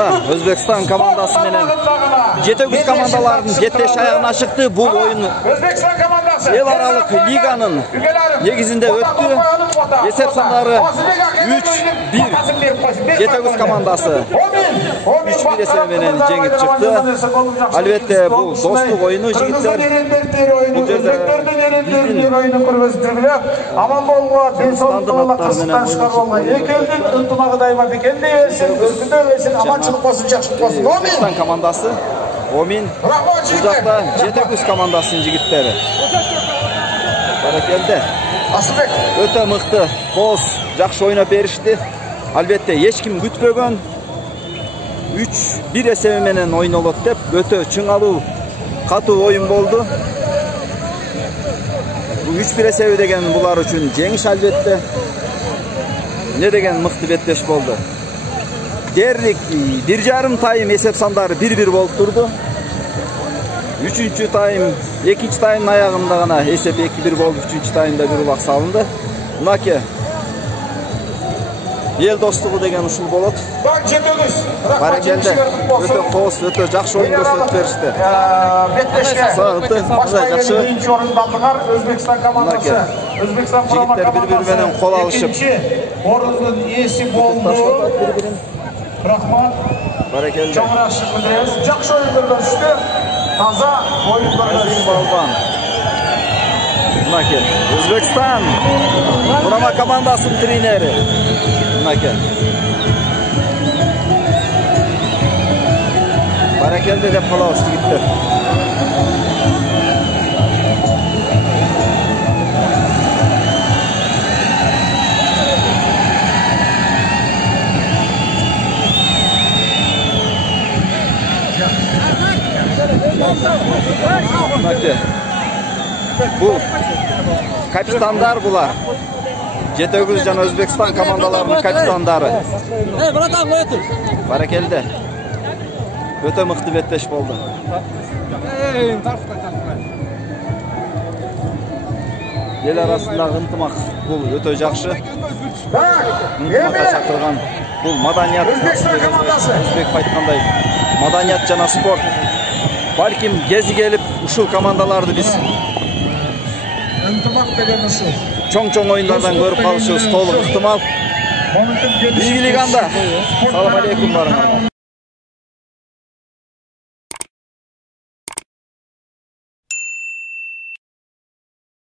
Mına Özbekistan komandası menен Жетегүз командаларының беттеш аяғына шықты. Бұл ойын ел аралық лиганың негізінде өтті. Есеп сандары 3-1. Жетегүз командасы 3-1 есебімен жеңіп шықты. Әлбетте бұл достық ойыны жігіттер. Бұл жерде Özbekistan komandası Omin бұл жақта Жетегүз командасының жігіттері. Баракелді. Өте мықты. Қос жақсы ойнап берішті. Әлбетте ешкім күтпеген 3-1 есебімен ойын олды деп өте чыңалу қату ойын болды. Бұл 3-1 есебі деген бұлар үшін жеңіс әлбетте. Не деген мықты беттеш болды. Дерлік 1,5 тайым есеп сандары 1-1 болып тұрды. 3-ші тайым, 2-ші тайым аяғында ғана есеп 2-1 болды. 3-ші тайымда бір ұлақ салынды. Мұнаке ел достығы деген ұшыл болады. Баракелді. Өте қос, өте жақшы ойын көрсетіп берішті. Сағыты, жақшы. Мұнаке жігіттер бір-бірімен қол алышып. Орындың есі болды. Рахмат. Баракелді. Жақшы ойындардан үшті. Таза ойындардан үшті. Мұнаке. Өзбекстан. Құрама командасының тренері. Мұнаке. Баракелді деп қалауыз жігіттер. Бұл капитандар бұлар. Жетегүз жана Өзбекстан командаларының капитандары. Баракелді. Өте мықты беттеш болды. Ел арасындағы ынтымақ бұл өте жақшы. Ынтымаққа шақырған бұл маданият. Өзбек айтқандай маданият жана спорт. Балким кези келіп ушул командаларды біз чоң-чоң ойындардан көріп қалышыбыз толық ықтимал. Игілік анда. Салам алейкум барыңар.